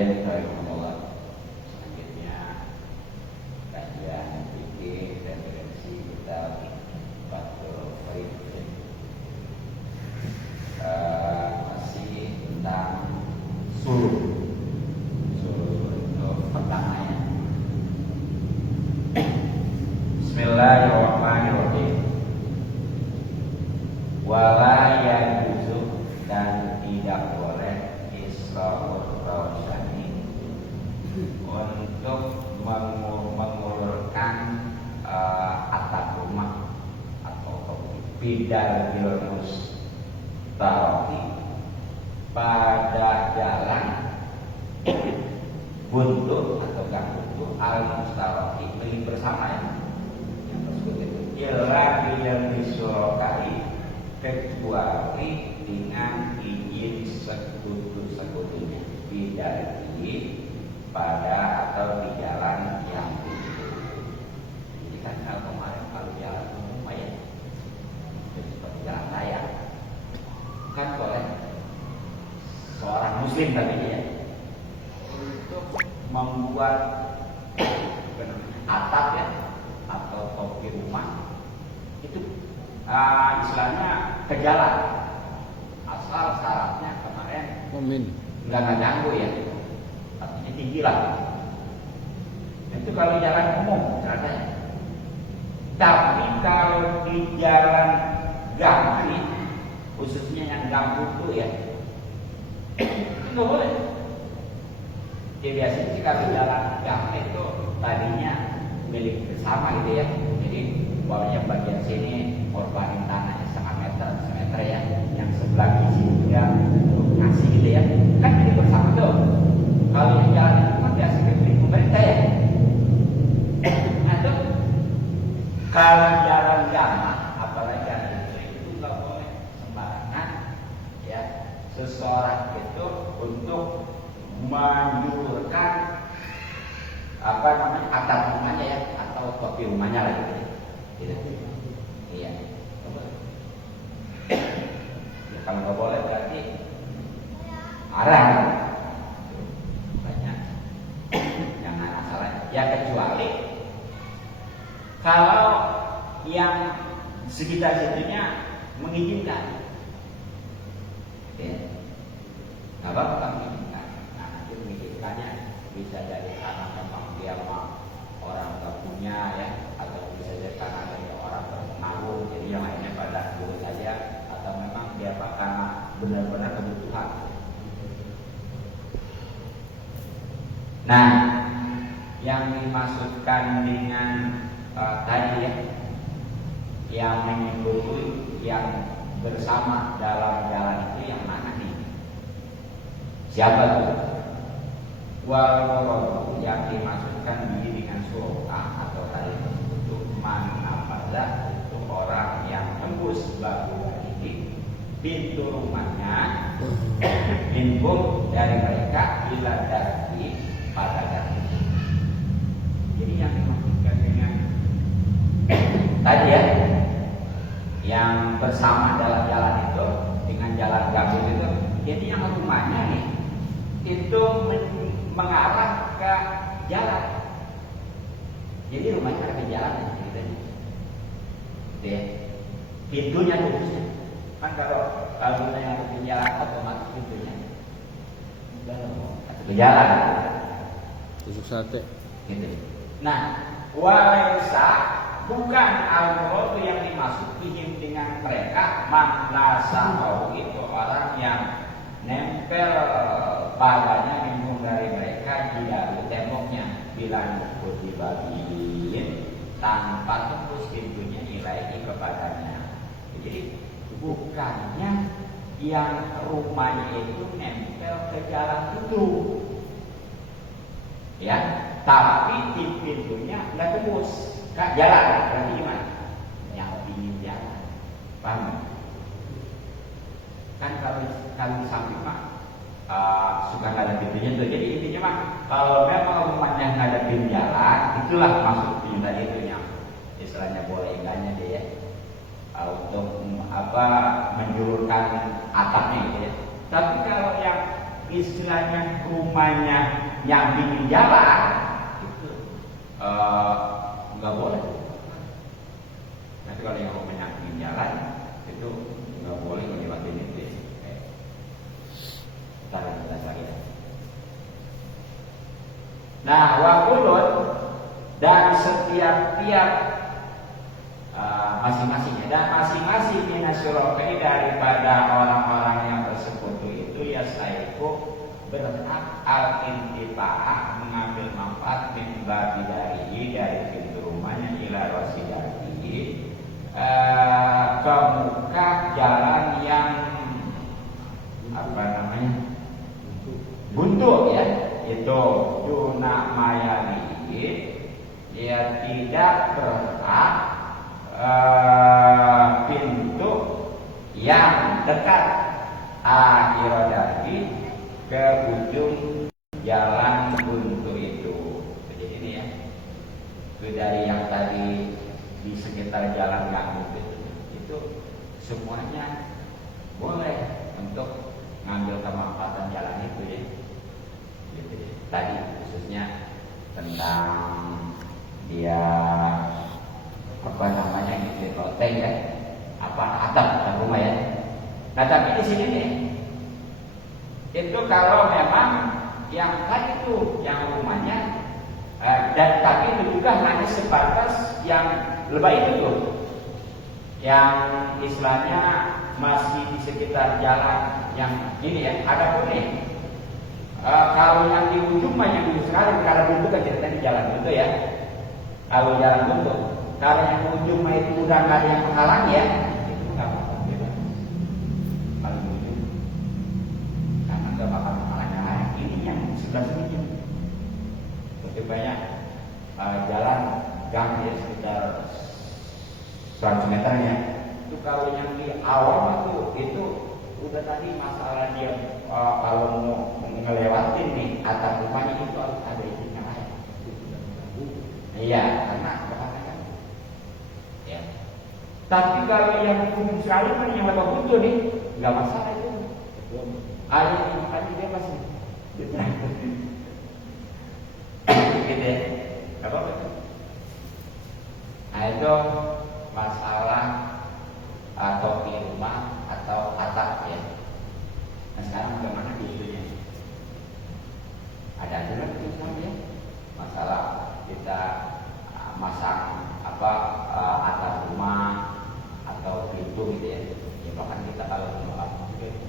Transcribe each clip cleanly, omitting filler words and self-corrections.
hadirin rahimakumullah. Selanjutnya kajian fikih referensi kita Fathul Qorib masih tentang sulh untuk pertama ya. Bismillahirrahmanirrahim. Wala yajuzu dan tidak boleh isra'ul rosyani untuk mengulurkan atap rumah atau bidal bilmus tarofi pada jalan buntu atau gang buntu al-mustarofi milik bersama ya. Yang tersebut itu illa yang disuruhkai kecuali dengan izin sekutu-sekutunya bidari pada atau di jalan yang buntu. Jadi kan kalau kemarin kalau jalan umum ya seperti jalan raya kan boleh seorang muslim tadi ya untuk membuat atap ya atau topi rumah itu istilahnya ke jalan asal syaratnya kemarin nggak ngeganggu ya artinya tinggi lah itu kalau jalan umum caranya. Tapi kalau di jalan gang khususnya yang gang buntu ya itu nggak boleh. Ya biasanya sih kalau jalan gang itu tadinya milik bersama gitu ya. Jadi bawahnya bagian sini korbanin tanahnya semeter ya. Yang sebelah sini dia ngasih gitu ya. Kan milik bersama tuh. Kalau yang jalan itu kan biasa milik pemerintah ya. Nah tuh kalau jalan jamaah apalagi jalan itu nggak boleh sembarangan ya. Seseorang itu untuk menjulurkan atap rumahnya ya atau topi rumahnya lah gitu. Iya. Ya, kalau nggak boleh berarti haram. Banyak yang masalah. Ya kecuali kalau yang sekitar situnya mengizinkan. Ya. Nggak apa-apa mengizinkan. Nah, nanti mengizinkannya bisa dari karena memang dia orang tak punya ya, atau bisa jadi karena dia orang terpengaruh, jadi yang lainnya pada dulu saja, atau memang dia karena benar-benar kebutuhan. Nah, yang dimaksudkan dengan tadi ya, yang menyebut yang bersama dalam jalan itu yang mana nih? Siapa tuh? Wal muradu yang dimaksudkan dengan surah atau tadi untuk manfaat untuk orang yang tembus babu ini pintu rumahnya minkum dari mereka bila dari pada dari. Jadi yang dimaksudkan dengan tadi ya yang bersama dalam jalan itu dengan jalan gabung itu, jadi yang rumahnya nih itu mengarah ke jalan. Jadi rumahnya ada ke jalan ceritanya. Ya. Pintunya khususnya. Kan kalau rumahnya ada ke jalan otomatis pintunya ke jalan. Tusuk sate. Gitu. Nah, walaisa bukan al-murad yang dimaksud dengan mereka manlasahu itu orang yang nempel padanya minum dari mereka di dalam temboknya bila dibagiin tanpa tembus pintunya nilainya kepadanya. Jadi bukannya yang rumahnya itu nempel ke jalan itu ya, tapi di pintunya nggak tembus ke jalan. Berarti gimana? Yang pinggir jalan, paham? Kan kalau di samping mah suka nggak ada pintunya tuh. Jadi intinya mah kalau memang rumahnya nggak ada pintu jalan, itulah maksud pintu tadi itu yang istilahnya boleh enggaknya dia ya, untuk menjulurkan atapnya gitu ya. Tapi kalau yang istilahnya rumahnya nyampingin jalan itu nggak boleh. Tapi kalau yang rumah nyampingin jalan itu nggak boleh ngelewatin itu. Kita cari. Nah, wakulun dan setiap-tiap masing-masingnya dan masing-masing minasyurokai daripada orang-orang yang bersekutu itu ya saiku berhak al-intifa'ah mengambil manfaat min babidarihi dari pintu rumahnya ila wasidatihi ke muka jalan yang apa namanya buntu ya, itu duna mayalihi ya tidak berhak pintu yang dekat akhiradati ke ujung jalan buntu itu. Jadi ini ya, itu dari yang tadi di sekitar jalan gang itu semuanya boleh untuk ngambil kemanfaatan jalan itu ya. Gitu ya. Tadi khususnya tentang dia apa namanya gitu loteng ya, apa atap rumah ya. Nah tapi di sini nih itu kalau memang yang tadi itu yang rumahnya dan tapi itu juga hanya sebatas yang lebay itu tuh, yang istilahnya masih di sekitar jalan yang ini ya. Ada pun nih kalau yang di ujung mah yang di sekarang karena buntu kan cerita di jalan buntu ya. Kalau jalan buntu, kalau yang di ujung mah itu udah nggak ada yang menghalang ya, itu nggak apa-apa. Kalau di ujung, karena nggak bakal menghalang yang lain. Ini yang sebelah sini ya. Lebih banyak jalan gang ya sekitar 100 meter ya. Itu kalau yang di awal itu udah tadi masalah dia kalau mau ngelewatin nih atap rumahnya itu harus ada izinnya lain. Iya, karena kan. Ya. Tapi kalau yang ujung sekali kan yang lepas buntu nih, nggak masalah itu. Ada yang tadi dia masih gitu ya, nggak apa-apa. Nah itu masalah topi rumah atau atap ya. Nah sekarang bagaimana isunya? Ada juga tulisan ya, masalah kita masang apa atap rumah atau pintu gitu ya. Ya bahkan kita kalau mau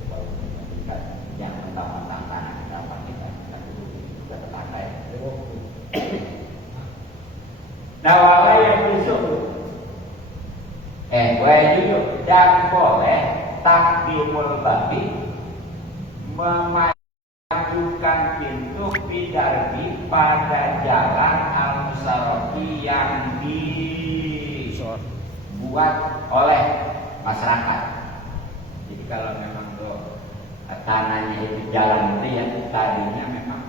kalau memberikan yang mentang-mentang tanah dapat kita dulu juga tetangga ya. Nah walau yang disuruh gue jujur dan boleh takdimul babi memajukan pintu bidarbi pada jalan al-musarrofi yang dibuat oleh masyarakat. Jadi kalau memang tuh tanahnya itu jalan itu ya tadinya memang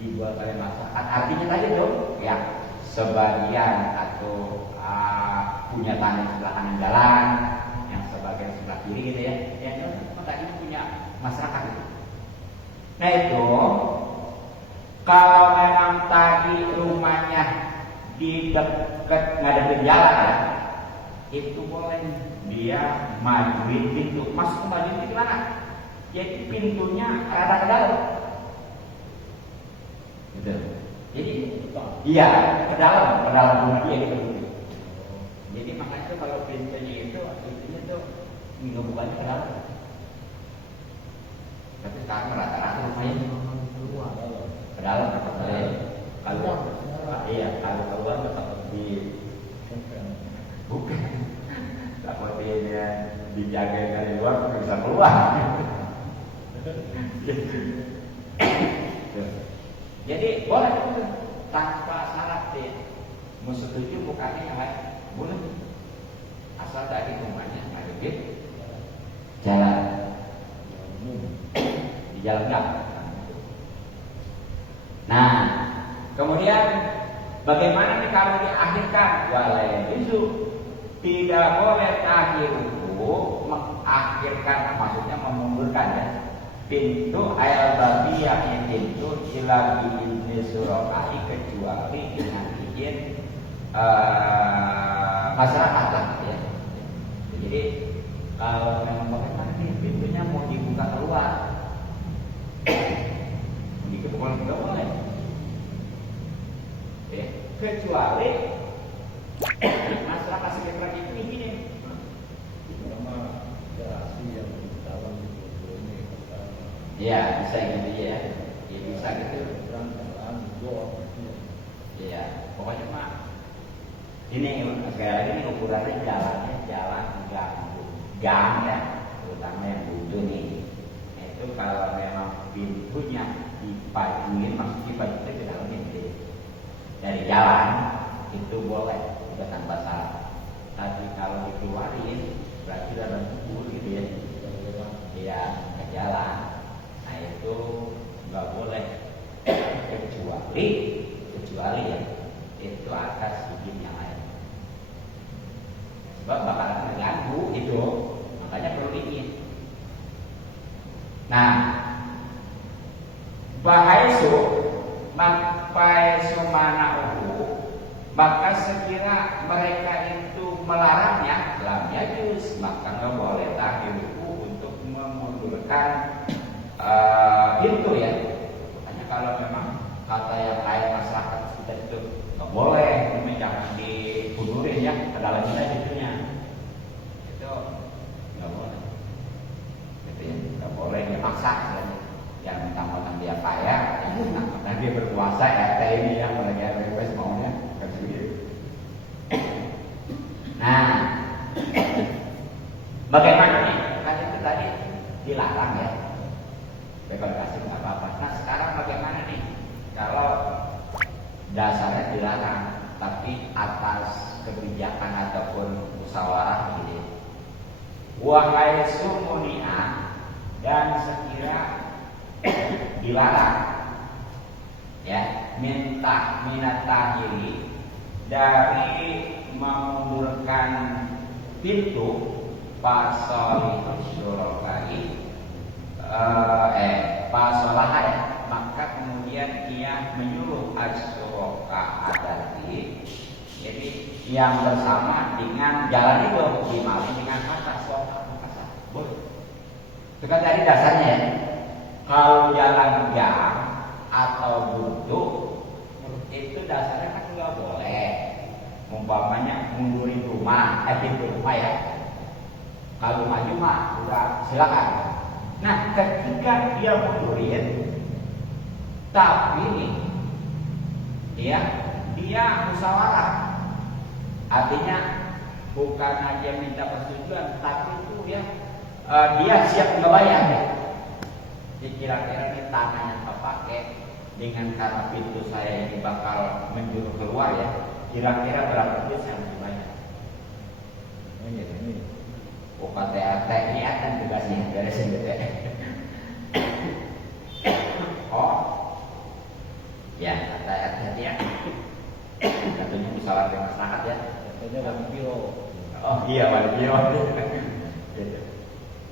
dibuat oleh masyarakat, artinya tadi tuh ya sebagian atau punya tanah sebelah kanan jalan, yang sebagian sebelah kiri gitu ya. Yang itu tadi punya masyarakat itu. Nah itu kalau memang tadi rumahnya di dekat ngadepin jalan ya, itu boleh dia majuin pintu. Masuk majuin pintu mana? Jadi pintunya rada ke dalam. Gitu. Jadi iya ke dalam rumah dia gitu. Jadi makanya tuh kalau pintunya itu ngebukanya ke dalam. Tapi sekarang rata-rata rumahnya ke dalam. Kalau iya kalau keluar tetap di bukan. Takutnya dijaga dari luar nggak bisa keluar. Jadi boleh itu tanpa syarat ya. Mau setuju bukannya yang lain boleh. Asal dari rumahnya ada di jalan di jalan gang. Nah, kemudian bagaimana nih kalau diakhirkan? Walai itu tidak boleh takhir itu mengakhirkan, maksudnya memundurkan ya. pintu air babi yang pintu ila bi'idni surokai kecuali dengan izin masyarakat lah ya. Jadi kalau memang bagaimana nih pintunya mau dibuka keluar, dibuka nggak boleh. Kecuali masyarakat sekitar itu ingin. Ya bisa gitu ya, ya bisa gitu. Ya pokoknya mah ini sekali lagi ini ukurannya jalannya jalan gang ya, terutama yang butuh nih. Itu kalau memang pintunya dipajuin, maksudnya dipajuin ke dalamnya gitu. Dari jalan itu boleh, udah tanpa salah. Tapi kalau dikeluarin berarti dalam kubur gitu ya. Iya, ke jalan. Nah itu nggak boleh kecuali ya itu atas izin yang lain. Sebab bakalan mengganggu itu, makanya perlu izin. Nah, bahaisu mana maka sekira mereka itu melarangnya, lam yajuz, maka nggak boleh tahiruhu untuk memundurkan pintu ya. Makanya kalau memang kata yang lain masyarakat kita itu nggak boleh, ini jangan dibunurin ya, ke dalam kita pintunya. Itu nggak boleh. Gitu ya, nggak boleh dipaksa ya. Yang mentang-mentang dia kaya, yang mentang-mentang dia berkuasa ya, kayak ini ya, mereka bebas maunya kan begitu. Nah, bagaimana nih? Kan itu tadi dilarang ya, bebas kasih nggak apa-apa. Nah sekarang bagaimana nih? Kalau dasarnya dilarang, tapi atas kebijakan ataupun musyawarah gitu. Wahai sumunia dan sekira dilarang ya minta minat tahiri dari memundurkan pintu pasal syurokai pasalah ya, maka kemudian ia menyuruh asyuroka adati, jadi yang bersama dengan jalan itu dimali dengan kata soka boleh. Itu kan dari dasarnya ya. Kalau jalan gang atau duduk itu dasarnya kan nggak boleh. Umpamanya mundurin rumah, pintu rumah ya. Kalau maju mah udah silakan. Nah, ketika dia mundurin, tapi nih, dia musyawarah. Artinya bukan aja minta persetujuan, tapi itu dia siap ngebayar ya. Jadi kira-kira ini tanah yang pakai dengan karena pintu saya ini bakal menjuru keluar ya, kira-kira berapa duit saya harus bayar? Ini UKT ini akan tugasnya dari sini. Oh, ya kata ya. Tentunya musyawarah dengan masyarakat ya. Tentunya wali biro. Oh iya wali biro.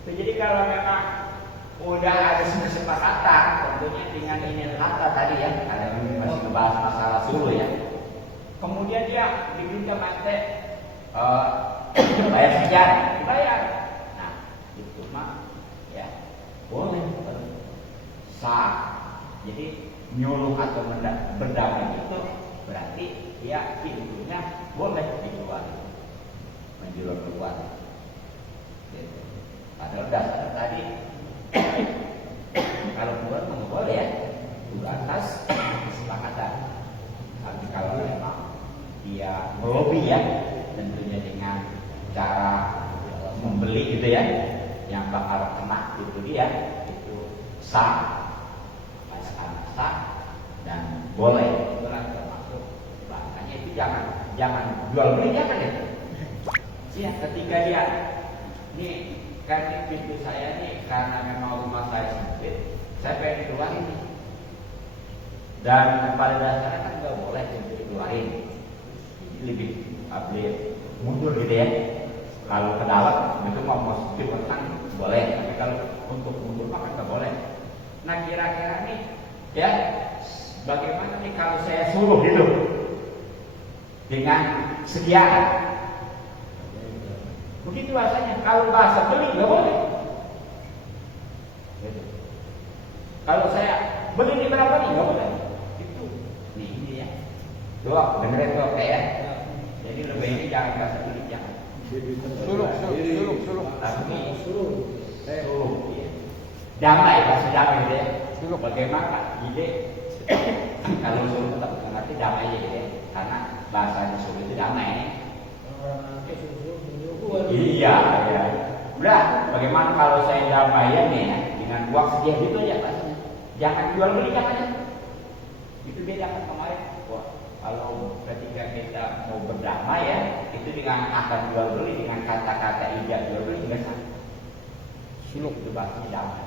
Jadi kalau memang udah ada kesepakatan, tentunya dengan ini harta tadi ya, ada yang masih ngebahas masalah sulu ya. Kemudian dia diminta mate bayar sekian, dibayar. Nah, itu mah ya boleh sah. Jadi nyuruh atau berdamai itu berarti dia pintunya boleh dikeluarkan, menjual keluar. Gitu. Padahal dasar tadi kalau keluar nggak boleh ya, udah atas kesepakatan. Tapi kalau memang dia melobi ya, tentunya dengan cara membeli gitu ya, yang bakal kena itu dia itu sah, sah dan boleh. Itu lah termasuk makanya itu jangan jual beli jangan ya. Ya ketika dia ini kan pintu saya nih karena memang rumah saya sempit, saya pengen keluarin nih. Dan pada dasarnya kan nggak boleh pintu dikeluarin, lebih mundur gitu ya. Kalau ke dalam itu mau sempit kan boleh, tapi kalau untuk mundur mah kan nggak boleh. ini kalau saya suruh gitu dengan sekian. Begitu bahasanya. Kalau bahasa beli nggak boleh. Gitu. Kalau saya beli ini berapa nih nggak boleh. Itu nih ini ya. Doa beneran doa ya. Jadi lebih ini jangan bahasa beli jangan. Suruh. Damai bahasa damai gitu ya. Suruh bagaimana ide kalau suruh tetap mengerti damai aja gitu ya. Karena bahasanya suruh itu damai. Iya. Udah, bagaimana kalau saya damai nih ya dengan uang sekian gitu aja bahasanya. Jangan jual beli jangan ya. Itu beda kan kemarin. Wah, kalau ketika kita mau berdamai ya, itu dengan kata jual beli dengan kata-kata ijab jual beli juga sama. Suluk itu bahasanya damai.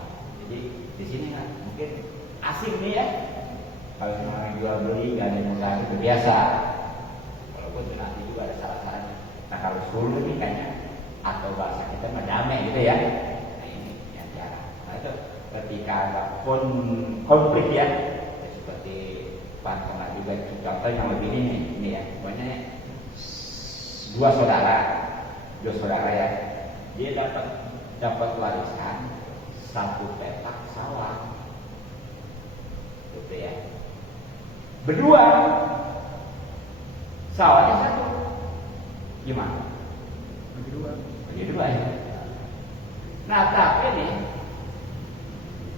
Jadi di sini kan mungkin asing nih ya. Kalau orang jual beli gak ada usaha itu biasa. Walaupun nanti juga ada salah-salahnya. Nah kalau suluk ini kayaknya atau bahasa kita mah damai gitu ya. Nah ini yang cara. Nah itu ketika ada konflik ya, seperti pernah juga contoh yang lebih ini ya. Pokoknya dua saudara ya. Dia dapat warisan satu petak sawah, gitu ya. Berdua, sawahnya satu, gimana? Bagi dua ya. Nah tapi nih,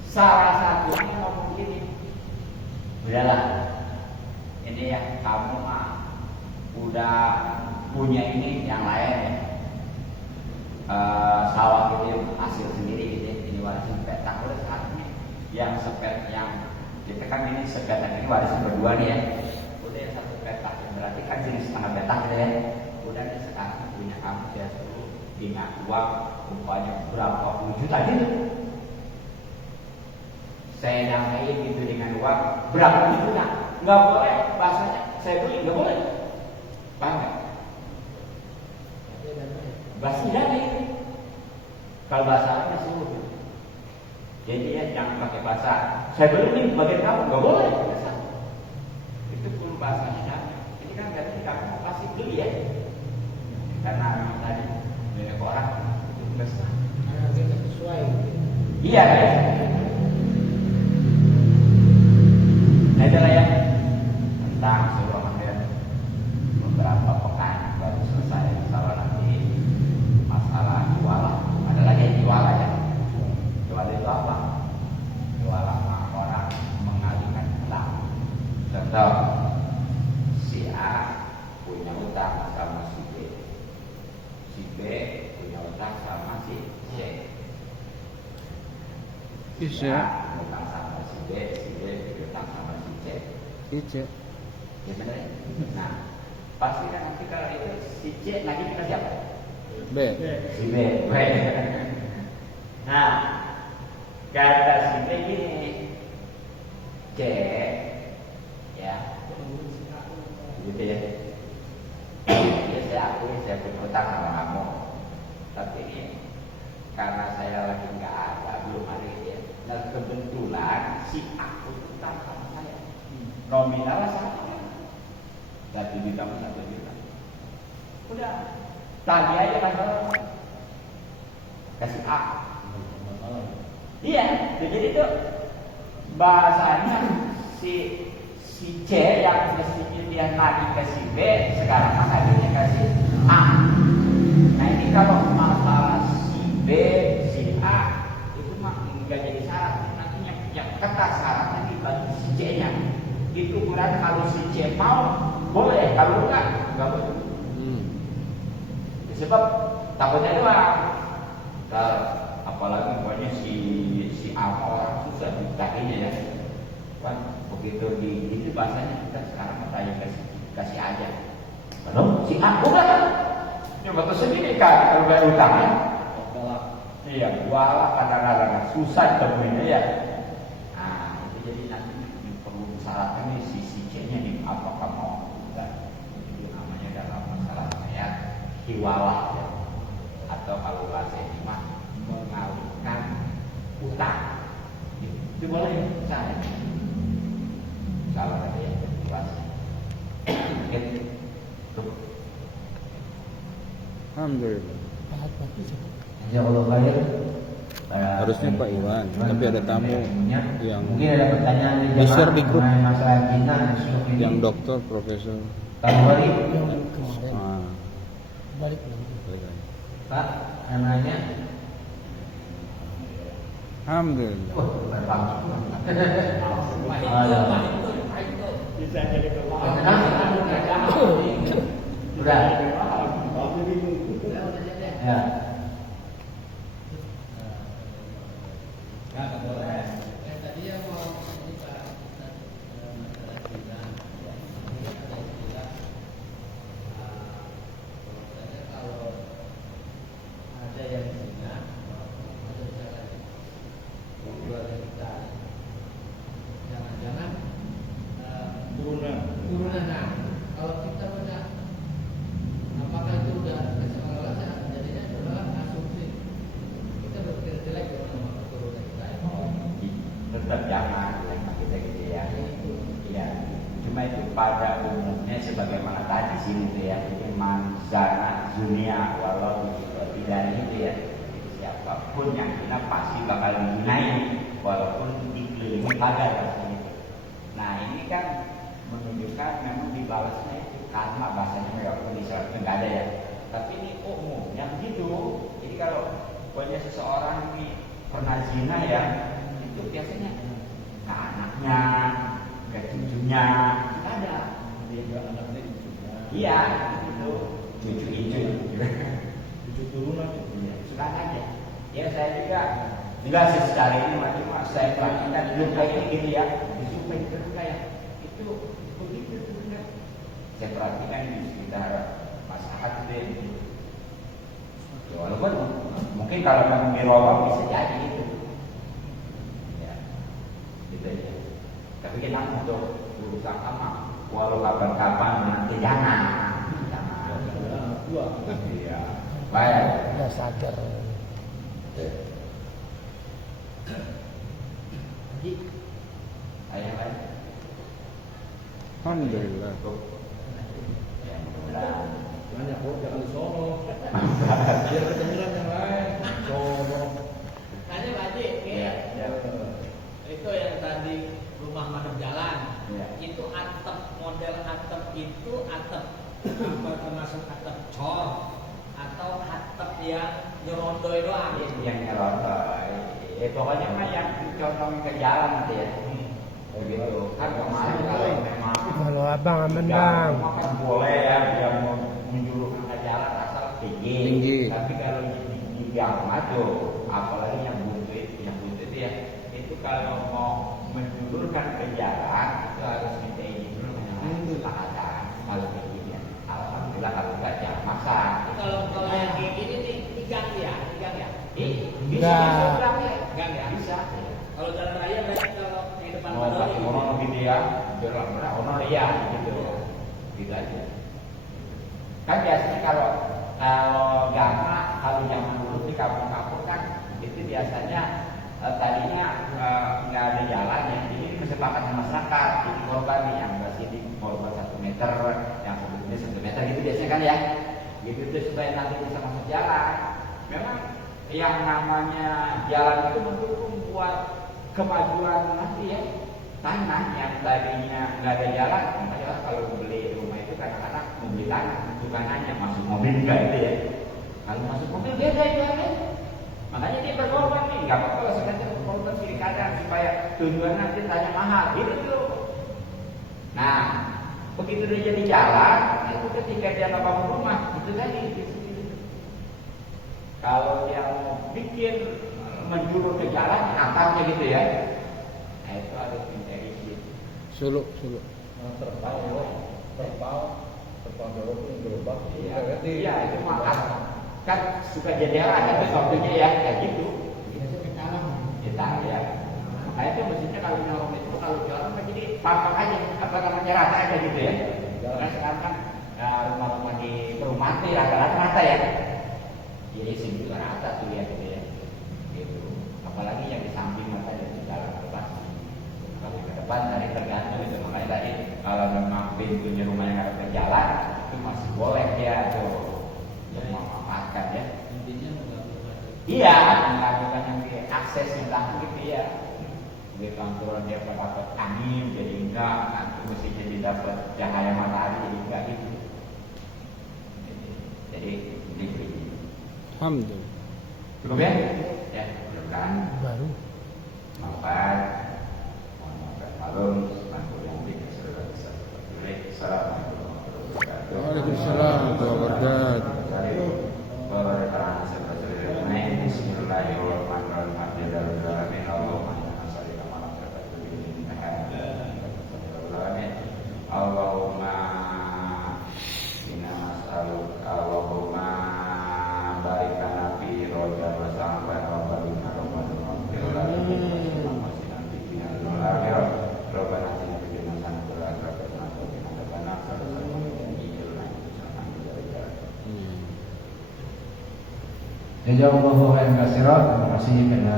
salah satunya ngomong gini, udahlah, ini ya kamu mah udah punya ini yang lain ya. Sawah gitu hasil sendiri gitu ya. Ini warisan petak oleh saatnya yang sepet yang kita kan ini sepetak ini warisan berdua nih ya. Udah yang satu petak berarti kan jenis setengah petak gitu ya. Udah nih sekarang punya kamu ya dulu dengan uang umpamanya berapa puluh juta gitu. Saya namain gitu dengan uang berapa puluh juta. Nggak boleh bahasanya saya beli nggak boleh. Paham nggak? Bahasa damai. Kalau bahasa masih suruh. Jadi ya jangan pakai bahasa saya beli nih bagian kamu nggak boleh. Itu pun bahasanya damai. Ini kan berarti kamu pasti beli ya. Karena memang tadi banyak orang itu besar. Karena kita sesuai. Iya ya. Nah itulah ya tentang seluruh materi beberapa pekan baru selesai masalah nanti masalah jualan. Ada lagi yang jualan ya. Jualan itu apa? Jualan orang mengalihkan utang. Contoh, si A punya utang sama si B, si B punya utang sama si C. Si A utang sama si B punya utang sama si C. Iya. Ya benar ya? Nah, pasti kan nanti kalau itu si C lagi kita siapa? B. Si B. Nah, kata si B gini, C, ya, gitu ya. Ya saya akui saya punya utang sama kamu, tapi ini karena saya lagi nggak ada, belum ada ya. Nah kebetulan si aku utang sama saya, nominalnya sama, dari juta ke 1 juta. Udah, tagih aja kan kasih A. Iya, jadi itu bahasanya si C yang mestinya dia nagih ke si B sekarang kan nagihnya kasih A. Nah ini kalau masalah si B, si A itu mah nggak jadi syarat. Nantinya yang ketat syaratnya dibagi si C-nya. Itu berarti kalau si C mau boleh, kalau enggak boleh. Sebab takutnya doang. Apalagi pokoknya si A orang susah ditakinya ya. Kan begitu itu bahasanya kita sekarang tanya kasih aja. Kalau si A bukan. Coba tuh sendiri kan kalau bayar utangnya. Iya, walah kadang-kadang susah temuinnya ya. Nah, itu jadi nanti perlu syaratnya nih si C-nya nih apakah mau dan itu namanya dalam masalah saya hiwalah ya. Atau kalau bahasa ini mah mengalihkan utang. Itu boleh misalnya. Kalau ada ya. Alhamdulillah. Jazakallahu khair. Harusnya Pak Iwan, tapi ada tamu yang mungkin ada pertanyaan di di share di grup mengenai masalah jinnah dan suluk ini. yang dokter, profesor. Pak Wali, Ah, Balik lagi. balik lagi. Pak, yang nanya. Alhamdulillah. Sudah. Ya. Turunan. Nah, kalau kita punya apakah itu udah kesalahan jadinya adalah asumsi kita berpikir jelek dengan keturunan kita. Tetap jangan kita gitu ya. Ya, cuma itu pada umumnya sebagaimana tadi sini itu ya, iman zana dunia walau tidak itu ya. Siapapun yang kita pasti bakal dihinain walaupun dikelilingi pagar. Nah ini kan menunjukkan memang dibalasnya itu karma bahasanya walaupun di Islam nggak ada ya. Tapi ini umumnya begitu. Jadi kalau punya seseorang ini pernah zina ya, itu biasanya ke anaknya, ke cucunya, nggak ada. Dia juga anaknya cucunya. Iya, itu cucu. Cucu turunan ya, suka aja. Ya saya juga secara ini cuma saya perhatikan luka ini gitu ya, disukai luka ya, itu begitu sebenarnya. Saya perhatikan di sekitar masyarakat itu. Ya, walaupun mungkin kalau memang dirobok bisa jadi itu. Ya, gitu ya. Tapi kita untuk urusan sama, walau kapan-kapan nanti jangan. Iya. Baik. Udah sadar. Ayah baik. Alhamdulillah. Ya, mudah-mudahan. Banyak kok, jangan sono. Biar kedengeran yang lain. Sono. Tanya Pak Haji, Ya, ya. itu yang tadi rumah madep jalan, Ya. itu atap model atap itu atap apa termasuk atap cor atau atap yang nyerondoi doang? Yang nyerontoy. Pokoknya mah yang condong ke jalan gitu ya. Begitu. Kan kemarin kalau memang Kalau abang aman yang bang. rumah kan boleh ya dia mau menjurus ke jalan asal tinggi. Tapi kalau di yang maju, apalagi yang buntu itu ya, itu kalau mau menjulurkan ke jalan itu harus minta izin dulu dengan kesepakatan. Kalau kayak gini ya, alhamdulillah kalau enggak jangan maksa. Kalau yang kayak gini nih tigang ya. Bisa masuk ya. Gang ya. Bisa. Kalau jalan raya berarti kalau di depan Mau pakai padahal orang gitu ya, benar orang iya gitu, gitu aja. Kan biasanya kalau Gama, kalau zaman dulu di kampung-kampung kan itu biasanya tadinya nggak ada jalan ya, jadi kesepakatan masyarakat, jadi korban yang nggak sini korban 1 meter, yang sebelumnya 1 meter gitu biasanya kan ya, gitu tuh supaya nanti bisa masuk jalan. Memang yang namanya jalan itu mendukung buat kemajuan nanti ya. Tanah yang tadinya nggak ada jalan, makanya kalau beli rumah itu kadang-kadang membeli tanah, bukan hanya masuk mobil juga itu ya. Kalau masuk mobil beda itu ya. Makanya dia berkorban nih, nggak apa-apa lah sekedar berkorban kiri kanan supaya tujuan nanti tanya mahal, gitu dulu. Nah, begitu dia jadi jalan, itu ketika dia bangun rumah, itu tadi. Kalau dia mau bikin menjurus ke jalan, atapnya gitu ya. Nah, itu harus minta izin. Suluk. Terpal dorong itu gerobak. Iya, itu makan. Kan suka jadi aja waktunya ya, kayak gitu. Kita ya. Makanya itu mestinya kalau nyorong itu kalau jalan kan jadi pampak aja, apa namanya rata aja gitu ya. Karena sekarang kan rumah-rumah di perumahan itu rata-rata ya. Jadi sini juga rata tuh ya gitu ya. Gitu. Apalagi yang di samping mata dari jalan lepas. Kalau ke depan 4 hari tergantung itu. Makanya tadi kalau memang pintunya rumahnya nggak ada jalan itu masih boleh ya tuh untuk memanfaatkan ya. Intinya menggabung aja. Iya, melakukan yang di akses yang belakang gitu ya. Dia kantoran dia dapat angin jadi enggak, nanti mesti jadi dapat cahaya matahari jadi enggak gitu. Jadi begini. Alhamdulillah. Cukup ya? Ya, mudah-mudahan Baru. manfaat. Malum, aku yang bikin sudah bisa. Assalamualaikum warahmatullahi wabarakatuh. Waalaikumsalam warahmatullahi wabarakatuh. Allahumma inna nas'aluka Allahumma barik lana fi roja wa sampai wa barik lana wa Jazakallahu khairan katsiran. Terima kasih karena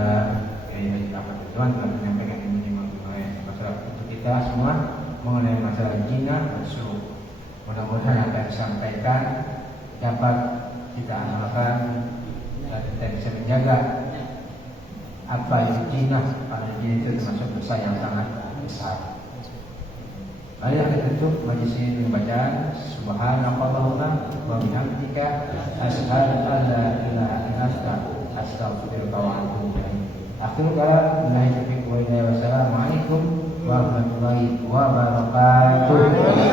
Bapak Tuan telah menyampaikan ilmu mengenai masalah untuk kita semua mengenai masalah jinnah dan suruh. Mudah-mudahan apa yang disampaikan dapat kita amalkan dan kita bisa menjaga apa yang jinnah pada jin itu termasuk dosa yang sangat besar. Mari kita tutup majlis ini dengan bacaan Subhanakallahumma wa bihamdika asyhadu an la ilaha illa anta astaghfiruka wa atubu ilaik. Akhirul kalam, billahi taufiq wa hidayah. Wassalamualaikum warahmatullahi wabarakatuh.